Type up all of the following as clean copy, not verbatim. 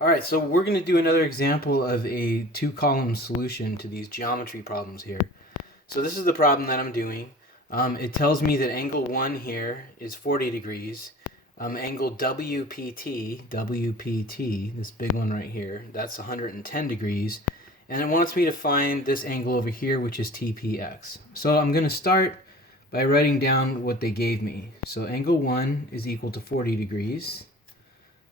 All right, so we're going to do another example of a two-column solution to these geometry problems here. So this is the problem that I'm doing. It tells me that angle 1 here is 40 degrees. Angle WPT, this big one right here, that's 110 degrees. And it wants me to find this angle over here, which is TPX. So I'm going to start by writing down what they gave me. So angle 1 is equal to 40 degrees.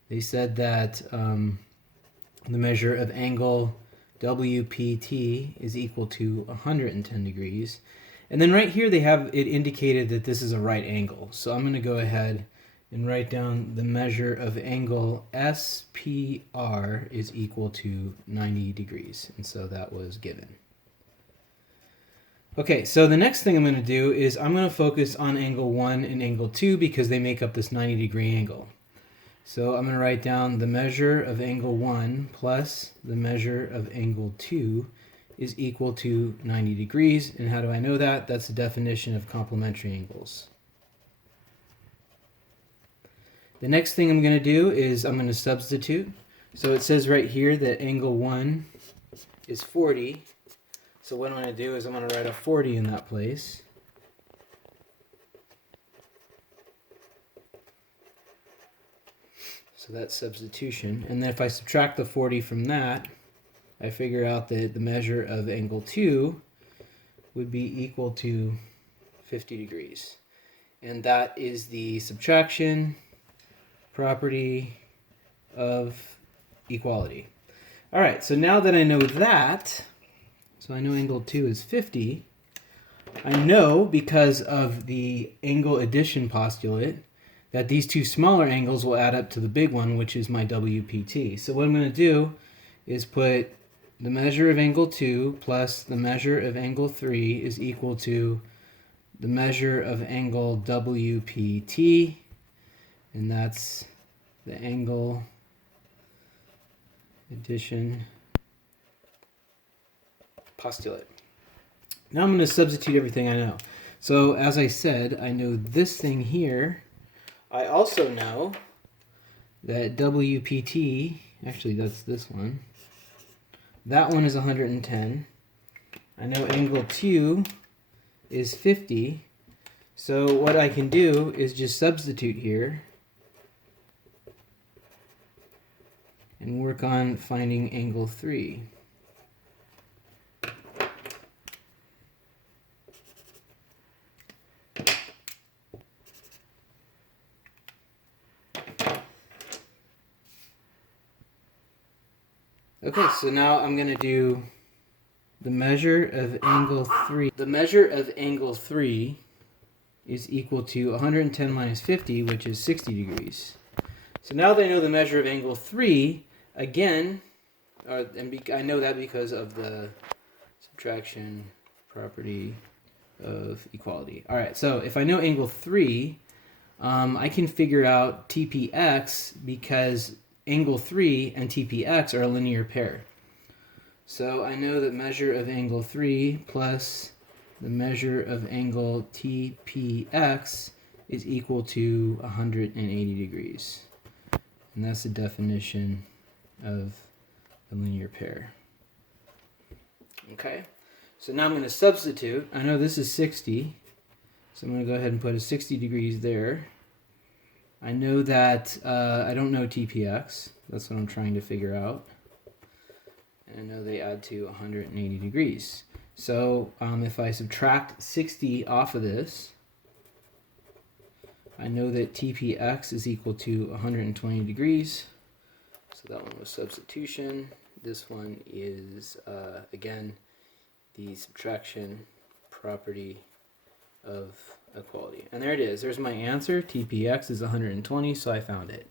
They said that the measure of angle WPT is equal to 110 degrees. And then right here they have it indicated that this is a right angle. So I'm going to go ahead and write down the measure of angle SPR is equal to 90 degrees. And so that was given. Okay, so the next thing I'm going to do is I'm going to focus on angle 1 and angle 2 because they make up this 90-degree angle. So I'm going to write down the measure of angle 1 plus the measure of angle 2 is equal to 90 degrees. And how do I know that? That's the definition of complementary angles. The next thing I'm going to do is I'm going to substitute. So it says right here that angle 1 is 40. So what I'm going to do is I'm going to write a 40 in that place. So that's substitution. And then if I subtract the 40 from that, I figure out that the measure of angle 2 would be equal to 50 degrees. And that is the subtraction property of equality. All right, so now that I know that, so I know angle 2 is 50, I know because of the angle addition postulate that these two smaller angles will add up to the big one, which is my WPT. So what I'm going to do is put the measure of angle 2 plus the measure of angle 3 is equal to the measure of angle WPT, and that's the angle addition postulate. Now I'm going to substitute everything I know. So as I said, I know this thing here. I also know that WPT, actually that's this one, that one is 110. I know angle 2 is 50. So what I can do is just substitute here and work on finding angle 3. Okay, so now I'm going to do the measure of angle 3. The measure of angle 3 is equal to 110 minus 50, which is 60 degrees. So now that I know the measure of angle 3, again, I know that because of the subtraction property of equality. All right, so if I know angle 3, I can figure out TPX because angle 3 and TPX are a linear pair. So I know that measure of angle 3 plus the measure of angle TPX is equal to 180 degrees. And that's the definition of a linear pair. Okay, so now I'm going to substitute. I know this is 60, so I'm going to go ahead and put a 60 degrees there. I know that I don't know TPX. That's what I'm trying to figure out. And I know they add to 180 degrees. So if I subtract 60 off of this, I know that TPX is equal to 120 degrees. So that one was substitution. This one is, again, the subtraction property of equality. And there it is. There's my answer. TPX is 120, so I found it.